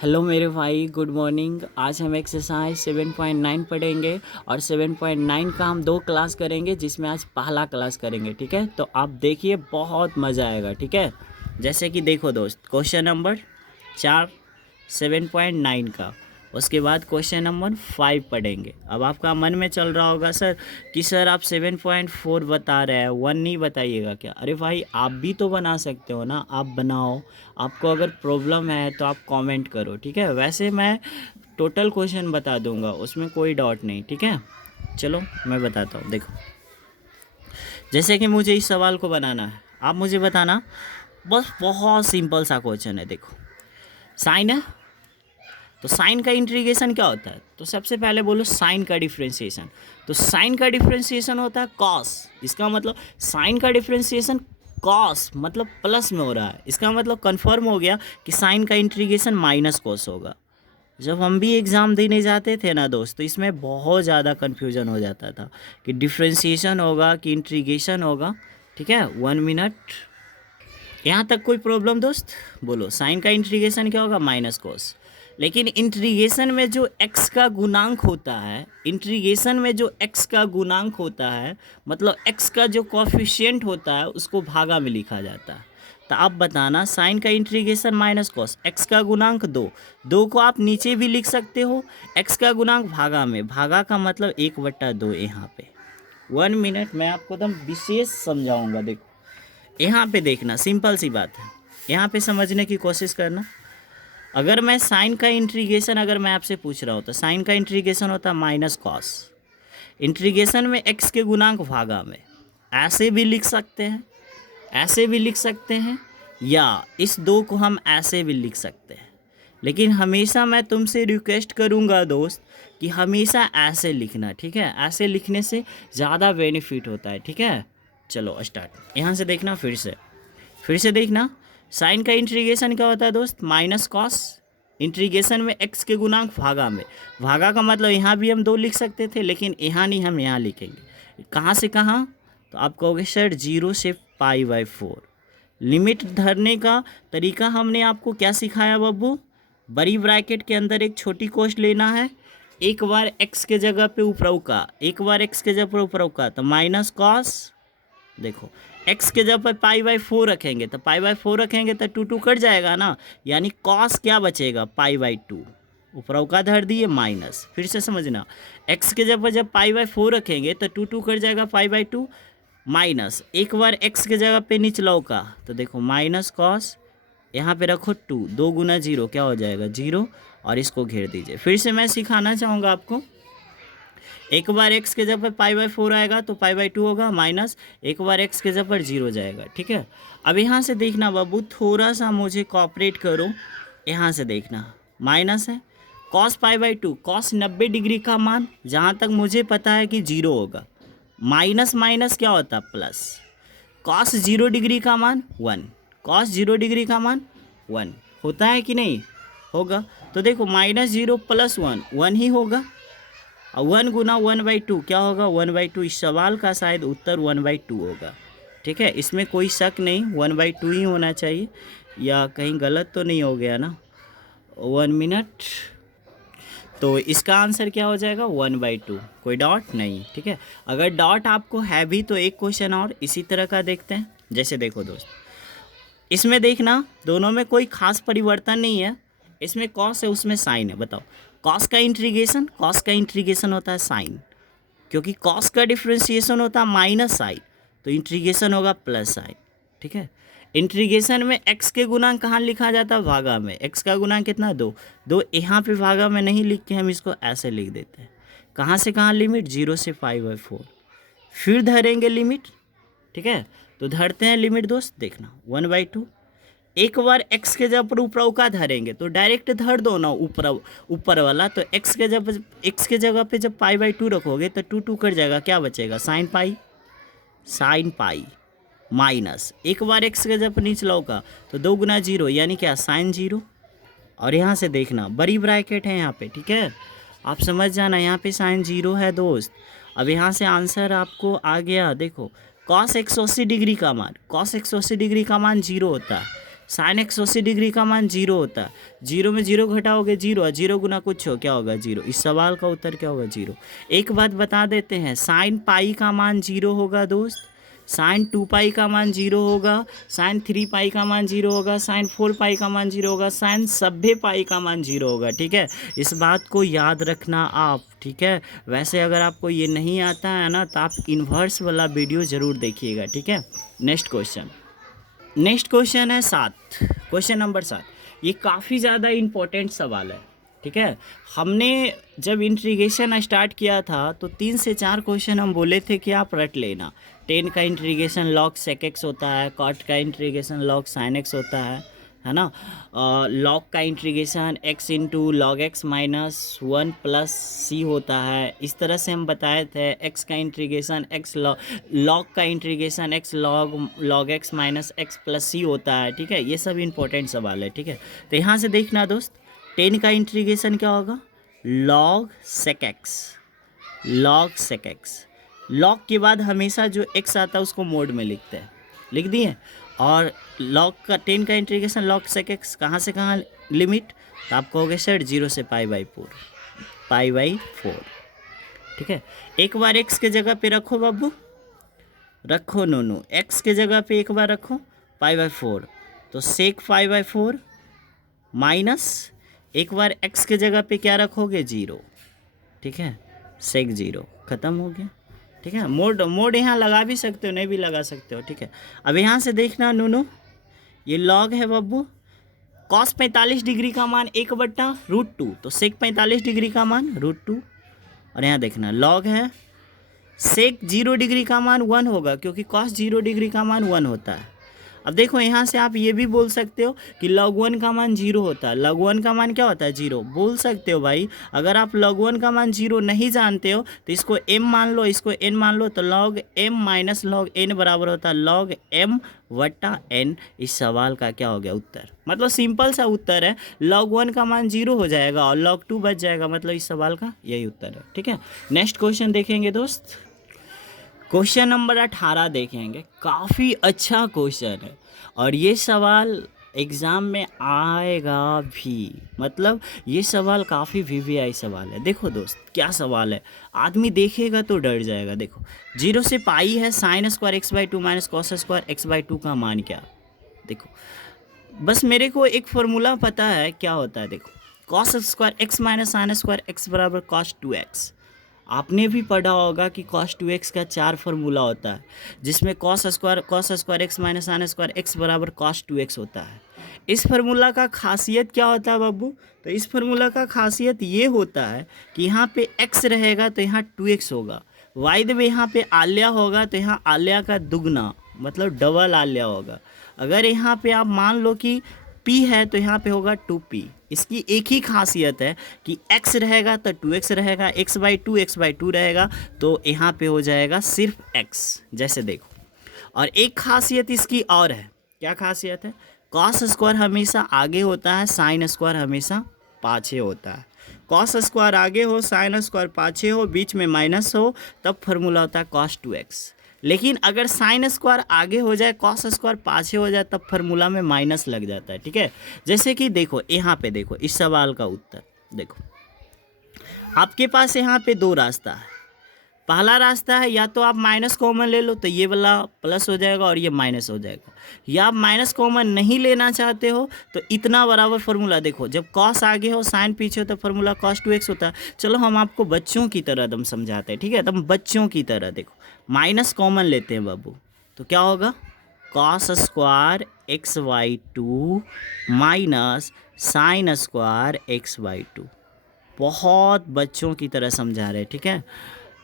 Hello मेरे भाई, good morning. आज हम एक्सरसाइज 7.9 पढ़ेंगे और 7.9 का हम 2 क्लास करेंगे, जिसमें आज पहला क्लास करेंगे। ठीक है, तो आप देखिए, बहुत मज़ा आएगा। ठीक है, जैसे कि देखो दोस्त, क्वेश्चन नंबर 4 7.9 का, उसके बाद क्वेश्चन नंबर 5 पढ़ेंगे। अब आपका मन में चल रहा होगा सर कि सर आप 7.4 बता रहे हैं, 1 नहीं बताइएगा क्या? अरे भाई, आप भी तो बना सकते हो ना, आप बनाओ। आपको अगर प्रॉब्लम है तो आप कमेंट करो। ठीक है, वैसे मैं टोटल क्वेश्चन बता दूंगा, उसमें कोई डाउट नहीं। ठीक है, चलो मैं बताता हूँ। देखो, जैसे कि मुझे इस सवाल को बनाना है, आप मुझे बताना। बस बहुत सिंपल सा क्वेश्चन है। देखो, साइन है, तो साइन का इंटीग्रेशन क्या होता है? तो सबसे पहले बोलो साइन का डिफरेंशिएशन। तो साइन का डिफरेंशिएशन होता है कॉस। इसका मतलब साइन का डिफरेंशिएशन कॉस मतलब प्लस में हो रहा है। इसका मतलब कंफर्म हो गया कि साइन का इंटीग्रेशन माइनस कॉस होगा। जब हम भी एग्ज़ाम देने जाते थे ना दोस्त, तो इसमें बहुत ज़्यादा कन्फ्यूजन हो जाता था कि डिफरेंशिएशन होगा कि इंटीग्रेशन होगा। ठीक है, 1 मिनट। यहाँ तक कोई प्रॉब्लम दोस्त? बोलो, साइन का इंटीग्रेशन क्या होगा? Minus cos. लेकिन इंटीग्रेशन में जो x का गुणांक होता है, इंटीग्रेशन में जो x का गुणांक होता है, मतलब x का जो कोफिशिएंट होता है, उसको भागा में लिखा जाता है। तो आप बताना, साइन का इंटीग्रेशन माइनस कॉस, x का गुणांक 2 को आप नीचे भी लिख सकते हो, x का गुणांक भागा में, भागा का मतलब 1/2 यहाँ पे। 1 मिनट, मैं आपको एकदम विशेष समझाऊंगा। देखो, यहाँ पे देखना, सिंपल सी बात है, यहाँ पे समझने की कोशिश करना। अगर मैं साइन का इंटीग्रेशन अगर मैं आपसे पूछ रहा हूँ, तो साइन का इंटीग्रेशन होता है माइनस कॉस। इंटीग्रेशन में एक्स के गुणांक भागा में, ऐसे भी लिख सकते हैं, ऐसे भी लिख सकते हैं, या इस 2 को हम ऐसे भी लिख सकते हैं। लेकिन हमेशा मैं तुमसे रिक्वेस्ट करूँगा दोस्त कि हमेशा ऐसे लिखना। ठीक है, ऐसे लिखने से ज़्यादा बेनिफिट होता है। ठीक है, चलो स्टार्ट। यहाँ से देखना, फिर से देखना। साइन का इंटीग्रेशन क्या होता है दोस्त? Minus cos. इंटीग्रेशन में एक्स के गुणांक भागा में, भागा का मतलब यहाँ भी हम 2 लिख सकते थे, लेकिन यहाँ नहीं, हम यहाँ लिखेंगे। कहाँ से कहाँ? तो आप कहोगे सर 0 से π/4। लिमिट धरने का तरीका हमने आपको क्या सिखाया बब्बू? बड़ी ब्रैकेट के अंदर एक छोटी कोष्ठ लेना है, एक बार x के जगह पे ऊपरों का, एक बार x के जगह पर ऊपरों का, तो माइनस कॉस। देखो, x के जब पर π/4 रखेंगे, तो π/4 रखेंगे तो 2 कट जाएगा ना, यानी cos क्या बचेगा? π/2। ऊपर का धर दिए माइनस। फिर से समझना, x के जब π/4 रखेंगे तो 2 कट जाएगा, π/2 माइनस, एक बार x के जगह पे निचलाओ का, तो देखो माइनस कॉस, यहाँ पे रखो 2, 2 गुना 0 क्या हो जाएगा? 0, और इसको घेर दीजिए। फिर से मैं सिखाना चाहूँगा आपको, एक बार x के जगह पर π/4 आएगा तो π/2 होगा, माइनस एक बार x के जगह पर 0 जाएगा। ठीक है, अब यहाँ से देखना बाबू, थोड़ा सा मुझे कॉपरेट करो। यहाँ से देखना, माइनस है, cos π/2, cos 90 डिग्री का मान जहाँ तक मुझे पता है कि 0 होगा। माइनस माइनस क्या होता है? प्लस। cos 0 डिग्री का मान 1, cos 0 डिग्री का मान 1 होता है कि नहीं? होगा। तो देखो, -0 + 1, 1 ही होगा। 1 गुना 1/2 क्या होगा? 1/2। इस सवाल का शायद उत्तर 1/2 होगा। ठीक है, इसमें कोई शक नहीं, 1/2 ही होना चाहिए, या कहीं गलत तो नहीं हो गया ना? 1 मिनट, तो इसका आंसर क्या हो जाएगा? 1/2। कोई डाउट नहीं? ठीक है, अगर डाउट आपको है भी तो एक क्वेश्चन और इसी तरह का देखते हैं। जैसे देखो दोस्त, इसमें देखना, दोनों में कोई खास परिवर्तन नहीं है। इसमें कॉस है, उसमें साइन है। बताओ, कॉस का इंटीग्रेशन होता है साइन, क्योंकि कॉस का डिफरेंशिएशन होता है माइनस साइन, तो इंटीग्रेशन होगा प्लस साइन। ठीक है, इंटीग्रेशन में x के गुणांक कहाँ लिखा जाता है? भागा में। x का गुणांक कितना? 2, 2 यहाँ पे भागा में नहीं लिख के हम इसको ऐसे लिख देते हैं। कहाँ से कहाँ लिमिट? 0 से π/4। फिर धरेंगे लिमिट। ठीक है, तो धरते हैं लिमिट दोस्त। देखना, 1/2, एक बार x के जब पर ऊपर का धरेंगे तो डायरेक्ट धर दो ना ऊपर वाला, तो x के जगह पे जब π/2 रखोगे तो 2 कट जाएगा, क्या बचेगा? साइन पाई माइनस, एक बार x के जगह पर नीचे का, तो 2 गुना 0 यानी क्या? साइन 0। और यहाँ से देखना, बड़ी ब्रैकेट है यहाँ पे। ठीक है, आप समझ जाना, यहाँ पे साइन 0 है दोस्त। अब यहाँ से आंसर आपको आ गया। देखो, cos 180 डिग्री का मान, cos 180 डिग्री का मान 0 होता है, साइन एक्स 80 डिग्री का मान 0 होता है, 0 में 0 घटाओगे 0, और 0 गुना कुछ हो क्या होगा 0। इस सवाल का उत्तर क्या होगा 0। एक बात बता देते हैं, साइन पाई का मान 0 होगा दोस्त, साइन 2 पाई का मान 0 होगा, साइन 3 पाई का मान 0 होगा, साइन 4 पाई का मान 0 होगा, साइन सभ्य पाई का मान 0 होगा। ठीक है, इस बात को याद रखना आप। ठीक है, वैसे अगर आपको ये नहीं आता है ना तो आप इन्वर्स वाला वीडियो ज़रूर देखिएगा। ठीक है, नेक्स्ट क्वेश्चन है 7, क्वेश्चन नंबर 7। ये काफ़ी ज़्यादा इम्पोर्टेंट सवाल है। ठीक है, हमने जब इंटीग्रेशन स्टार्ट किया था तो 3 से 4 क्वेश्चन हम बोले थे कि आप रट लेना। 10 का इंटीग्रेशन लॉग सेक एक्स होता है, कॉट का इंटीग्रेशन लॉग साइन एक्स होता है ना, लॉग का integration x into log x minus 1 plus C होता है। इस तरह से हम बताए थे x का इंटीग्रेशन x लॉग का integration x log x minus x plus C होता है। ठीक है, ये सब इंपॉर्टेंट सवाल है। ठीक है, तो यहाँ से देखना दोस्त, 10 का इंटीग्रेशन क्या होगा, लॉग सेक एक्स, लॉग के बाद हमेशा जो x आता है उसको मोड में लिखते हैं, लिख दिए। और लॉग का 10 का इंटीग्रेशन लॉग सेक एक्स, कहाँ से कहाँ लिमिट, तो आप कहोगे सर 0 से पाई बाई 4। ठीक है, एक बार x के जगह पे रखो बाबू, रखो नो x के जगह पे एक बार रखो पाई बाई 4, तो सेक पाई बाई 4 माइनस एक बार x के जगह पे क्या रखोगे 0। ठीक है, सेक 0, ख़त्म हो गया। ठीक है, मोड यहाँ लगा भी सकते हो, नहीं भी लगा सकते हो। ठीक है, अब यहाँ से देखना नूनू, ये लॉग है बाबू, कॉस 45 डिग्री का मान 1/√2, तो सेक 45 डिग्री का मान √2। और यहाँ देखना लॉग है, सेक 0 डिग्री का मान 1 होगा, क्योंकि कॉस 0 डिग्री का मान 1 होता है। अब देखो यहाँ से आप ये भी बोल सकते हो कि log 1 का मान 0 होता है। log 1 का मान क्या होता है 0, बोल सकते हो भाई। अगर आप log 1 का मान 0 नहीं जानते हो तो इसको m मान लो, इसको n मान लो, तो log m minus log n बराबर होता है log m वट्टा n। इस सवाल का क्या हो गया उत्तर, मतलब सिंपल सा उत्तर है, log 1 का मान 0 हो जाएगा और log 2 बच जाएगा, मतलब इस सवाल का यही उत्तर है। ठीक है, नेक्स्ट क्वेश्चन देखेंगे दोस्त, क्वेश्चन नंबर 18 देखेंगे। काफ़ी अच्छा क्वेश्चन है और ये सवाल एग्ज़ाम में आएगा भी, मतलब ये सवाल काफ़ी वीवीआई सवाल है। देखो दोस्त क्या सवाल है, आदमी देखेगा तो डर जाएगा। देखो 0 से पाई है sine square x/2 minus cos square x/2 का मान क्या। देखो बस मेरे को एक फार्मूला पता है क्या होता है। देखो cos square x minus sine square x बराबर कॉस 2x। आपने भी पढ़ा होगा कि cos 2x का 4 फार्मूला होता है, जिसमें cos square x minus sine square x बराबर cos 2x होता है। इस फार्मूला का खासियत क्या होता है बाबू, तो इस फार्मूला का खासियत ये होता है कि यहाँ पे x रहेगा तो यहाँ 2x होगा, वाई द वे यहाँ पे आल्या होगा तो यहाँ आल्या का दुगना मतलब डबल आल्या होगा। अगर यहाँ पे आप मान लो कि p है तो यहाँ पे होगा 2p। इसकी एक ही खासियत है कि x रहेगा तो 2x रहेगा, x/2 रहेगा तो यहाँ पे हो जाएगा सिर्फ x, जैसे देखो। और एक खासियत इसकी और है, क्या खासियत है, कॉस स्क्वायर हमेशा आगे होता है, साइन स्क्वायर हमेशा पाछे होता है। कॉस स्क्वायर आगे हो, साइन स्क्वायर पाछे हो, बीच में माइनस हो, तब फार्मूला होता है cos 2x। लेकिन अगर साइन स्क्वायर आगे हो जाए, कॉस स्क्वायर पाछे हो जाए, तब फार्मूला में माइनस लग जाता है। ठीक है, जैसे कि देखो यहाँ पे देखो इस सवाल का उत्तर देखो, आपके पास यहाँ पे 2 रास्ता है। पहला रास्ता है या तो आप माइनस कॉमन ले लो तो ये वाला प्लस हो जाएगा और ये माइनस हो जाएगा, या आप माइनस कॉमन नहीं लेना चाहते हो तो इतना बराबर फार्मूला देखो, जब कॉस आगे हो साइन पीछे हो तो फार्मूला cos 2x होता है। चलो हम आपको बच्चों की तरह एकदम समझाते हैं। ठीक है, एकदम बच्चों की तरह देखो, माइनस कॉमन लेते हैं बाबू, तो क्या होगा cos square x/2 minus sine square x/2। बहुत बच्चों की तरह समझा रहे हैं। ठीक है,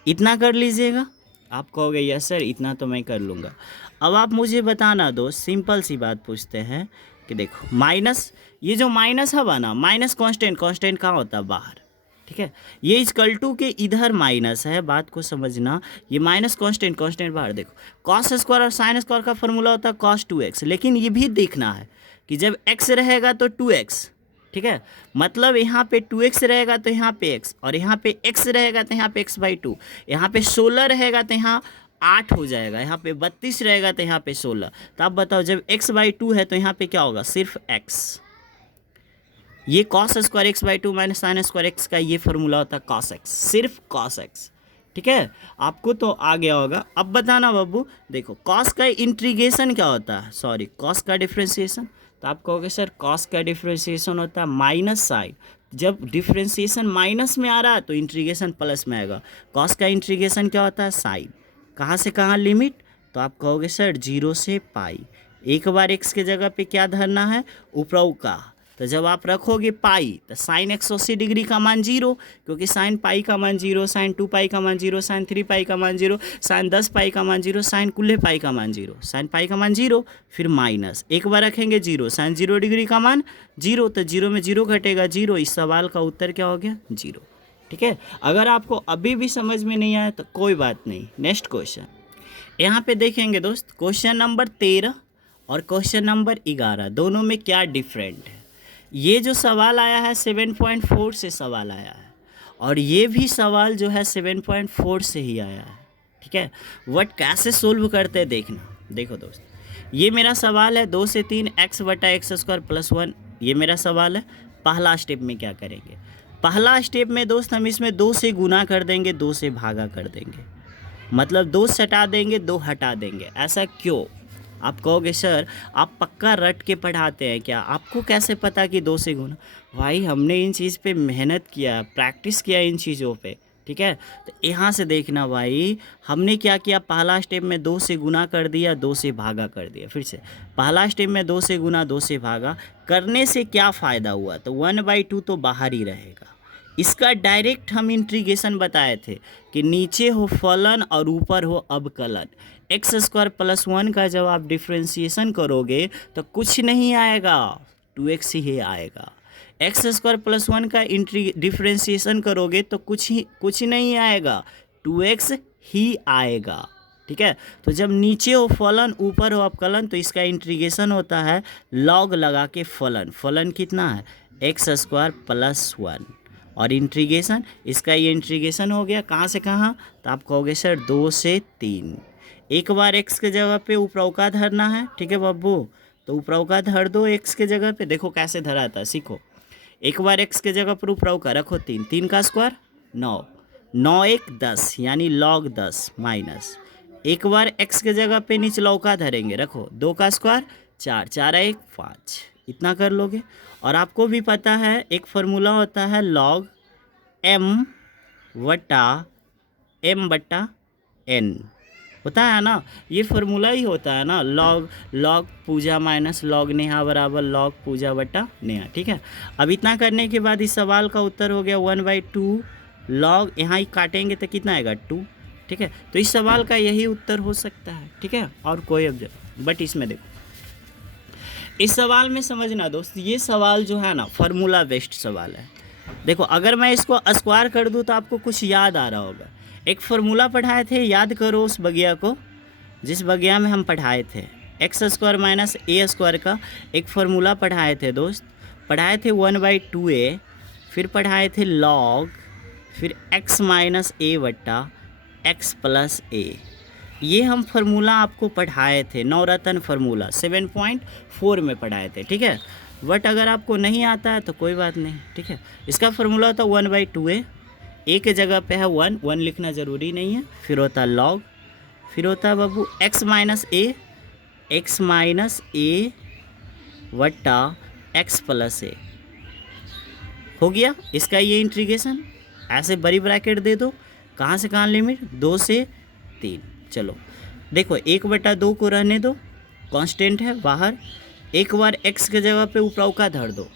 इतना कर लीजिएगा। आप कहोगे यस सर इतना तो मैं कर लूँगा। अब आप मुझे बताना दो, सिंपल सी बात पूछते हैं कि देखो माइनस, ये जो माइनस है ना, माइनस कांस्टेंट कहाँ होता है बाहर। ठीक है, ये इक्वल टू के इधर माइनस है, बात को समझना, ये माइनस कांस्टेंट बाहर। देखो कॉस स्क्वायर और साइन स्क्वायर का फार्मूला होता है cos 2x, लेकिन ये भी देखना है कि जब x रहेगा तो 2x। ठीक है, मतलब यहाँ पे 2x रहेगा तो यहाँ पे x, और यहाँ पे x रहेगा तो यहाँ पे x/2, यहाँ पे 16 रहेगा तो यहाँ 8 हो जाएगा, यहाँ पे 32 रहेगा तो यहाँ पे 16। तो आप बताओ जब x/2 है तो यहाँ पे क्या होगा, सिर्फ x। ये cos square x/2 minus sine square x का ये फॉर्मूला होता है cos x, सिर्फ cos x। ठीक है, आपको तो आ गया होगा। अब बताना बाबू, देखो cos का इंटीग्रेशन क्या होता है, सॉरी cos का डिफ्रेंशिएशन। तो आप कहोगे सर cos का डिफ्रेंशिएशन होता है माइनस साइन। जब डिफ्रेंशिएशन माइनस में आ रहा है तो इंटीग्रेशन प्लस में आएगा। cos का इंटीग्रेशन क्या होता है, साइन। कहाँ से कहाँ लिमिट, तो आप कहोगे सर 0 से पाई। एक बार x के जगह पे क्या धरना है, ऊपरऊ का। तो जब आप रखोगे पाई तो साइन 180 डिग्री का मान 0, क्योंकि साइन पाई का मान 0, साइन 2 पाई का मान 0, साइन 3 पाई का मान 0, साइन 10 पाई का मान 0, साइन कुल्ले पाई का मान 0, साइन पाई का मान 0, फिर माइनस एक बार रखेंगे 0, साइन 0 डिग्री का मान 0, तो 0 में 0 घटेगा 0। इस सवाल का उत्तर क्या हो गया, 0। ठीक है, अगर आपको अभी भी समझ में नहीं आया तो कोई बात नहीं, नेक्स्ट क्वेश्चन यहाँ पे देखेंगे दोस्त। क्वेश्चन नंबर 13 और क्वेश्चन नंबर 11 दोनों में क्या डिफरेंट है। ये जो सवाल आया है 7.4 से सवाल आया है, और ये भी सवाल जो है 7.4 से ही आया है। ठीक है, वट कैसे सोल्व करते हैं देखना। देखो दोस्त, ये मेरा सवाल है 2 से 3 x/x² + 1। ये मेरा सवाल है। पहला स्टेप में क्या करेंगे, पहला स्टेप में दोस्त हम इसमें 2 से गुना कर देंगे, 2 से भागा कर देंगे, मतलब 2 सटा देंगे, 2 हटा देंगे। ऐसा क्यों, आप कहोगे सर आप पक्का रट के पढ़ाते हैं क्या, आपको कैसे पता कि 2 से गुना। भाई हमने इन चीज़ पे मेहनत किया, प्रैक्टिस किया इन चीज़ों पे। ठीक है, तो यहाँ से देखना भाई, हमने क्या किया, पहला स्टेप में 2 से गुना कर दिया, 2 से भागा कर दिया। फिर से पहला स्टेप में 2 से गुना, 2 से भागा करने से क्या फ़ायदा हुआ, तो 1/2 तो बाहर ही रहेगा। इसका डायरेक्ट हम इंटीग्रेशन बताए थे कि नीचे हो फलन और ऊपर हो अवकलन। x² + 1 का जब आप डिफ्रेंशिएशन करोगे तो कुछ नहीं आएगा, 2x ही आएगा। x² + 1 का डिफ्रेंशिएशन करोगे तो कुछ नहीं आएगा, 2x ही आएगा। ठीक है, तो जब नीचे हो फलन ऊपर हो अवकलन तो इसका इंटीग्रेशन होता है लॉग लगा के फलन। फलन कितना है, x² + 1, और इंटीग्रेशन इसका ये इंटीग्रेशन हो गया कहाँ से कहाँ, तो आप कहोगे सर 2 से 3। एक बार x के जगह पे ऊपरौका धरना है। ठीक है बब्बू, तो ऊपरौका धर दो x के जगह पे। देखो कैसे धरा था, सीखो। एक बार x के जगह पर ऊपरौका रखो 3, 3 का स्क्वायर 9, 9 1 10 यानी log 10 माइनस। एक बार x के जगह पे निचलौका धरेंगे, रखो 2 का स्क्वायर 4, 4 1 5, इतना कर लोगे। और आपको भी पता है एक फार्मूला होता है log m/n होता है ना, ये फार्मूला ही होता है ना, log पूजा माइनस log नेहा बराबर log पूजा बटा नेहा। ठीक है, अब इतना करने के बाद इस सवाल का उत्तर हो गया 1/2 log, यहाँ ही काटेंगे तो कितना आएगा 2। ठीक है, तो इस सवाल का यही उत्तर हो सकता है। ठीक है, और कोई बट इसमें देखो, इस सवाल में समझना दोस्त, ये सवाल जो है ना फार्मूला बेस्ड सवाल है। देखो अगर मैं इसको स्क्वायर कर दूँ तो आपको कुछ याद आ रहा होगा। एक फार्मूला पढ़ाए थे, याद करो उस बगिया को, जिस बगिया में हम पढ़ाए थे x² - a² का एक फार्मूला पढ़ाए थे दोस्त। पढ़ाए थे 1/2a, फिर पढ़ाए थे log, फिर x - a/x + a। ये हम फार्मूला आपको पढ़ाए थे, नवरत्न फार्मूला 7.4 में पढ़ाए थे। ठीक है, बट अगर आपको नहीं आता है तो कोई बात नहीं। ठीक है, इसका फार्मूला होता 1/2a, a के जगह पे है 1 लिखना ज़रूरी नहीं है, फिर होता log, फिर होता है बाबू x - a वट्टा x + a। हो गया इसका ये इंटीग्रेशन। ऐसे बड़ी ब्रैकेट दे दो, कहाँ से कहाँ लिमिट, 2 से 3। चलो देखो 1/2 को रहने दो, कांस्टेंट है बाहर। एक बार x के जगह पे ऊपरौका धर दो,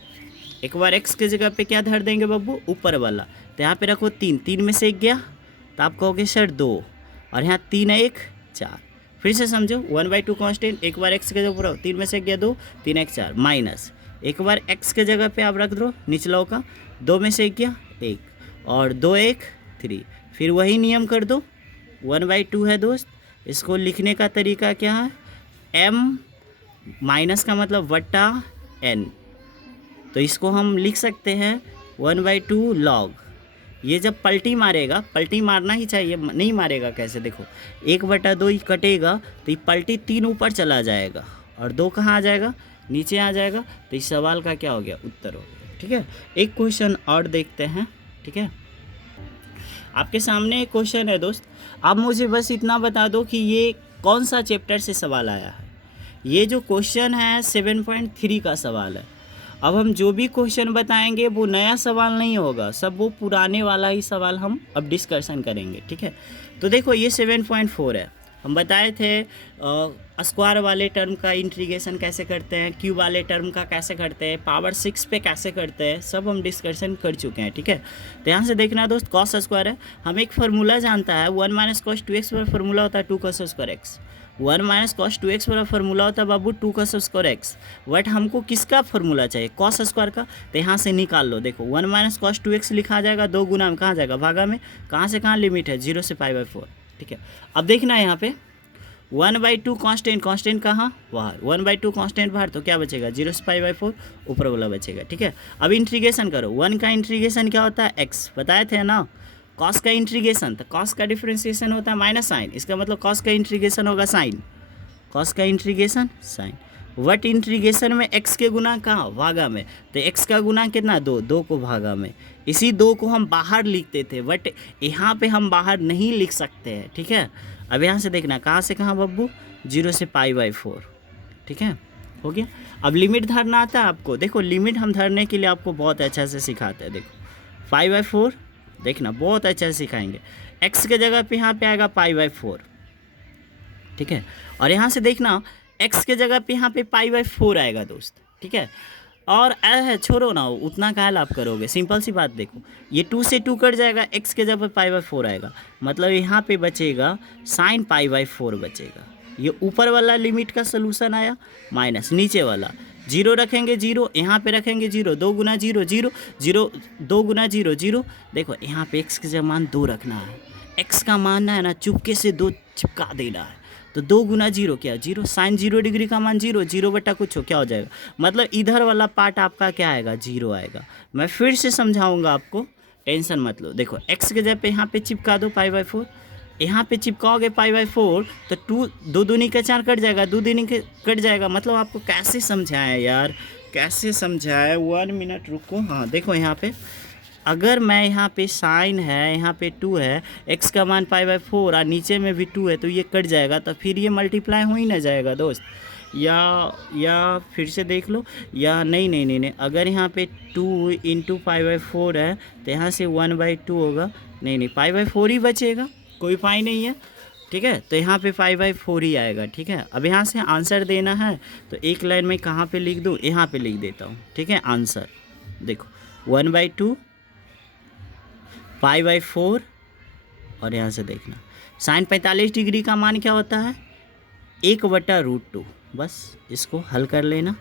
एक बार x के जगह पे क्या धर देंगे बब्बू, ऊपर वाला। तो यहाँ पे रखो 3, 3 में से 1 गया तो आप कहोगे सर 2, और यहाँ 3 1 4। फिर से समझो 1/2 कांस्टेंट, एक बार x के जगह ऊपर 3 में से 1 गया 2, 3 1 4 माइनस। एक बार x के जगह पे आप रख दो निचला का, 2 में से 1 गया 1, और 2 1 3। फिर वही नियम कर दो, 1/2 है दोस्त। इसको लिखने का तरीका क्या है, m माइनस का मतलब वट्टा n, तो इसको हम लिख सकते हैं 1/2 log ये जब पलटी मारेगा, पलटी मारना ही चाहिए, नहीं मारेगा कैसे, देखो 1/2 ही कटेगा तो ये पलटी 3 ऊपर चला जाएगा और 2 कहाँ आ जाएगा, नीचे आ जाएगा। तो इस सवाल का क्या हो गया, उत्तर हो गया। ठीक है, एक क्वेश्चन और देखते हैं। ठीक है, आपके सामने एक क्वेश्चन है दोस्त, आप मुझे बस इतना बता दो कि ये कौन सा चैप्टर से सवाल आया है। ये जो क्वेश्चन है 7.3 का सवाल है। अब हम जो भी क्वेश्चन बताएंगे वो नया सवाल नहीं होगा, सब वो पुराने वाला ही सवाल हम अब डिस्कशन करेंगे। ठीक है, तो देखो ये 7.4 है। हम बताए थे स्क्वायर वाले टर्म का इंटीग्रेशन कैसे करते हैं, क्यूब वाले टर्म का कैसे करते हैं, पावर 6 पे कैसे करते हैं, सब हम डिस्कशन कर चुके हैं। ठीक है, तो यहाँ से देखना दोस्त, कॉस स्क्वायर है, हम एक फार्मूला जानता है 1 - cos 2x वाला फार्मूला होता है 2 cos square x। 1 - cos 2x वाला फार्मूला होता है बाबू 2 cos स्क्वायर x। बट हमको किसका फार्मूला चाहिए, कॉस स्क्वायर का, तो यहाँ से निकाल लो। देखो 1 - cos 2x लिखा जाएगा, 2 गुना में कहाँ जाएगा, भागा में, कहाँ से कहाँ लिमिट है, 0 से π/4। ठीक है, अब देखना यहाँ पे 1/2 कांस्टेंट, कांस्टेंट कहाँ बाहर, 1/2 कांस्टेंट बाहर, तो क्या बचेगा 0 से π/4, ऊपर वाला बचेगा। ठीक है, अब इंटीग्रेशन करो, 1 का इंटीग्रेशन क्या होता है, x बताए थे ना। कॉस का इंटीग्रेशन, तो कॉस का डिफरेंशिएशन होता है माइनस साइन, इसका मतलब कॉस का इंटीग्रेशन होगा साइन, कॉस का इंटीग्रेशन साइन। वट इंटीग्रेशन में x के गुना कहाँ, भागा में, तो x का गुना कितना, 2 को भागा में, इसी 2 को हम बाहर लिखते थे, बट यहाँ पे हम बाहर नहीं लिख सकते हैं। ठीक है, अब यहाँ से देखना कहाँ से कहाँ बब्बू, 0 से π/4। ठीक है, हो गया। अब लिमिट धरना आता है आपको, देखो लिमिट हम धरने के लिए आपको बहुत अच्छा से सिखाते हैं। देखो π/4, देखना बहुत अच्छा से सिखाएंगे, x के जगह पे यहाँ पे आएगा π/4। ठीक है, और यहाँ से देखना x के जगह पे यहाँ पे π/4 आएगा दोस्त। ठीक है, और है छोड़ो ना, उतना काहे आप करोगे, सिंपल सी बात। देखो ये 2 से 2 कट जाएगा, x के जगह पे π/4 आएगा, मतलब यहाँ पे बचेगा साइन π/4 बचेगा। ये ऊपर वाला लिमिट का सोल्यूशन आया, माइनस नीचे वाला 0 रखेंगे, 0 यहाँ पे रखेंगे, 0 2 गुना 0 0 0 2 गुना 0 0। देखो यहाँ पे x का मान 2 रखना है, x का मान है ना चुपके से 2 चिपका देना है, तो 2 गुना 0 क्या, 0, साइन 0 डिग्री का मान 0, 0 बटा कुछ हो क्या हो जाएगा, मतलब इधर वाला पार्ट आपका क्या आएगा, 0 आएगा। मैं फिर से समझाऊंगा आपको, टेंशन मत लो। देखो x के जगह पे यहाँ पे चिपका दो π/4, यहाँ पे चिपकाओगे π/4 तो 2 दूनी का 4 कट जाएगा, 2 दूनी के कट जाएगा। मतलब आपको कैसे समझाएं यार, कैसे समझाएं, 1 मिनट रुको। हाँ देखो यहाँ पे अगर मैं यहाँ पे साइन है, यहाँ पे 2 है, x का मान π/4 और नीचे में भी 2 है, तो ये कट जाएगा, तो फिर ये मल्टीप्लाई हो ही ना जाएगा दोस्त। या फिर से देख लो, या नहीं, अगर यहाँ पे 2 × π/4 है तो यहाँ से 1/2 होगा, नहीं π/4 ही बचेगा, कोई पाई नहीं है। ठीक है, तो यहाँ पे π/4 ही आएगा। ठीक है, अब यहाँ से आंसर देना है, तो एक लाइन में कहाँ पे लिख दूँ, यहाँ पे लिख देता हूँ। ठीक है, आंसर देखो 1/2 π/4, और यहाँ से देखना साइन 45 डिग्री का मान क्या होता है, 1/√2। बस इसको हल कर लेना।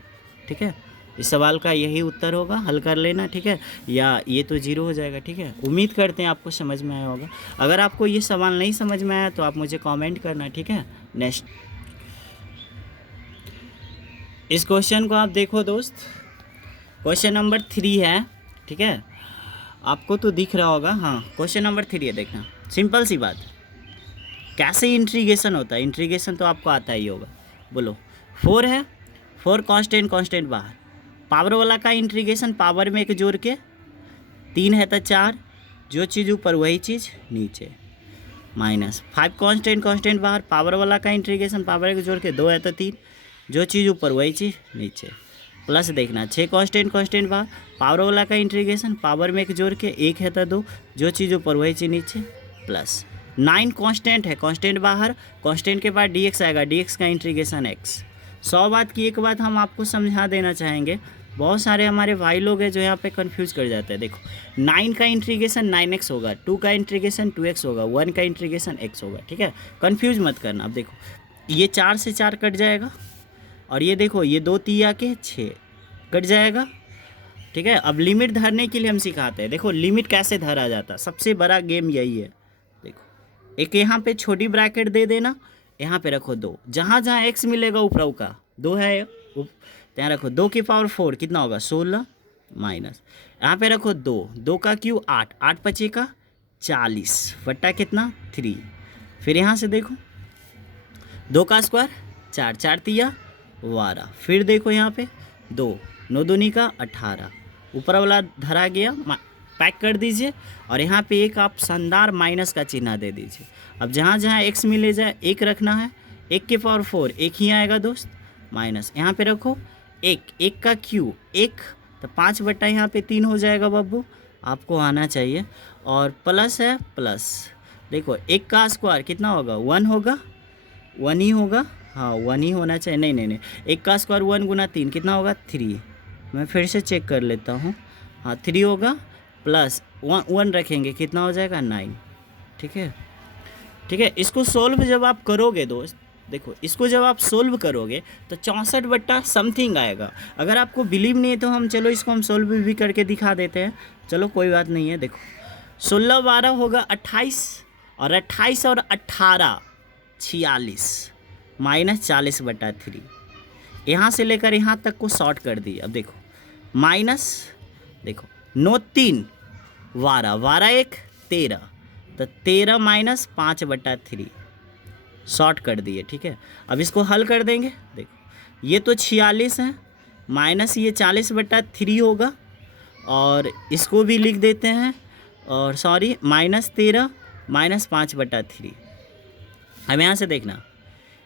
ठीक है, इस सवाल का यही उत्तर होगा, हल कर लेना। ठीक है, या ये तो 0 हो जाएगा। ठीक है, उम्मीद करते हैं आपको समझ में आया होगा। अगर आपको ये सवाल नहीं समझ में आया तो आप मुझे कमेंट करना। ठीक है, नेक्स्ट इस क्वेश्चन को आप देखो दोस्त, क्वेश्चन नंबर 3 है। ठीक है, आपको तो दिख रहा होगा। हाँ, क्वेश्चन नंबर 3 है, देखना सिंपल सी बात, कैसे इंटीग्रेशन होता है, इंटीग्रेशन तो आपको आता ही होगा। बोलो 4 है, 4 कांस्टेंट बाहर, पावर वाला का इंटीग्रेशन पावर में एक जोड़ के, 3 है तो 4, जो चीज़ ऊपर वही चीज़ नीचे, माइनस 5 कांस्टेंट बाहर, पावर वाला का इंटीग्रेशन पावर के जोड़ के, 2 है तो 3, जो चीज़ ऊपर वही चीज़ नीचे, प्लस देखना 6 कांस्टेंट बाहर, पावर वाला का इंटीग्रेशन पावर में एक जोड़ के, 1 है तो 2, जो चीज़ ऊपर वही चीज़ नीचे, प्लस 9 कांस्टेंट है, कांस्टेंट बाहर, कांस्टेंट के बाद dx आएगा, dx का इंटीग्रेशन x। 100 बात की एक बात हम आपको समझा देना चाहेंगे, बहुत सारे हमारे भाई लोग हैं जो यहाँ पे कंफ्यूज कर जाते हैं। देखो 9 का इंटीग्रेशन 9x होगा, 2 का इंटीग्रेशन 2x होगा, 1 का इंटीग्रेशन x होगा। ठीक है, कंफ्यूज मत करना। अब देखो ये 4 से 4 कट जाएगा, और ये देखो ये 2 3 के 6 कट जाएगा। ठीक है, अब लिमिट धरने के लिए हम सिखाते हैं। देखो लिमिट कैसे धरा जाता है, सबसे बड़ा गेम यही है। देखो एक यहाँ पे छोटी ब्रैकेट दे देना, यहाँ पे रखो 2, जहाँ जहाँ x मिलेगा ऊपर का 2 है, यहाँ रखो 2 की पावर 4 कितना होगा 16, माइनस, यहाँ पे रखो 2, 2 का क्यू 8, 8 पचे का 40 बट्टा कितना 3। फिर यहाँ से देखो 2 का स्क्वायर 4, 4 तिया 12। फिर देखो यहाँ पे 2, 9 दूनी का 18, ऊपर वाला धरा गया, पैक कर दीजिए। और यहाँ पे एक आप शानदार माइनस का चिन्ह दे दीजिए। अब जहाँ जहाँ एक्स मिले जाए एक रखना है, 1 के पावर 4 एक ही आएगा दोस्त, माइनस यहाँ पे रखो 1, 1 का क्यू 1, तो 5 बट्टा यहाँ पे 3 हो जाएगा बाबू, आपको आना चाहिए। और प्लस है प्लस, देखो 1 का स्क्वायर कितना होगा 1 होगा, 1 ही होगा, हाँ 1 ही होना चाहिए, नहीं 1 का स्क्वायर 1 गुना 3 कितना होगा 3। मैं फिर से चेक कर लेता हूँ, हाँ 3 होगा, प्लस 1 रखेंगे कितना हो जाएगा 9। ठीक है, ठीक है। इसको सोल्व जब आप करोगे दोस्त, देखो इसको जब आप सोल्व करोगे तो 64 बट्टा समथिंग आएगा। अगर आपको बिलीव नहीं है तो हम चलो इसको हम सोल्व भी करके दिखा देते हैं, चलो कोई बात नहीं है। देखो 16 12 होगा 28, और 28 और 18 46, माइनस 40 बट्टा 3। यहाँ से लेकर यहाँ तक को शॉर्ट कर दिए। अब देखो माइनस, देखो 9 3 12, 12 1 13, तो 13 माइनस 5 बट्टा 3 शॉर्ट कर दिए। ठीक है, अब इसको हल कर देंगे। देखो ये तो 46 है, माइनस ये 40 बट्टा 3 होगा, और इसको भी लिख देते हैं, और सॉरी माइनस 13 माइनस 5 बट्टा 3। हम यहाँ से देखना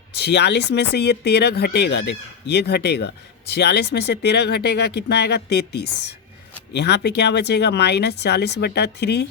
46 में से ये 13 घटेगा, देखो ये घटेगा, 46 में से 13 घटेगा कितना आएगा 33। यहाँ पे क्या बचेगा माइनस 40 बट्टा 3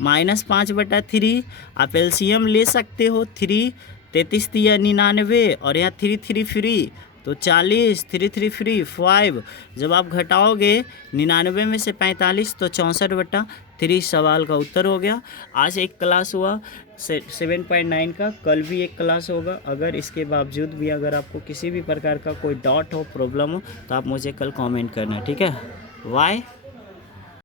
माइनस 5 बट्टा 3। आप एलसीएम ले सकते हो, 3 33 या 99, और यहाँ 3 3 फ्री, तो 40 3 3 फ्री 5। जब आप घटाओगे 99 में से 45 तो 64 बट्टा 3 सवाल का उत्तर हो गया। आज एक क्लास हुआ 7.9 का, कल भी एक क्लास होगा। अगर इसके बावजूद भी अगर आपको किसी भी प्रकार का कोई डाउट हो, प्रॉब्लम हो, तो आप मुझे कल कमेंट करना, ठीक है। वाई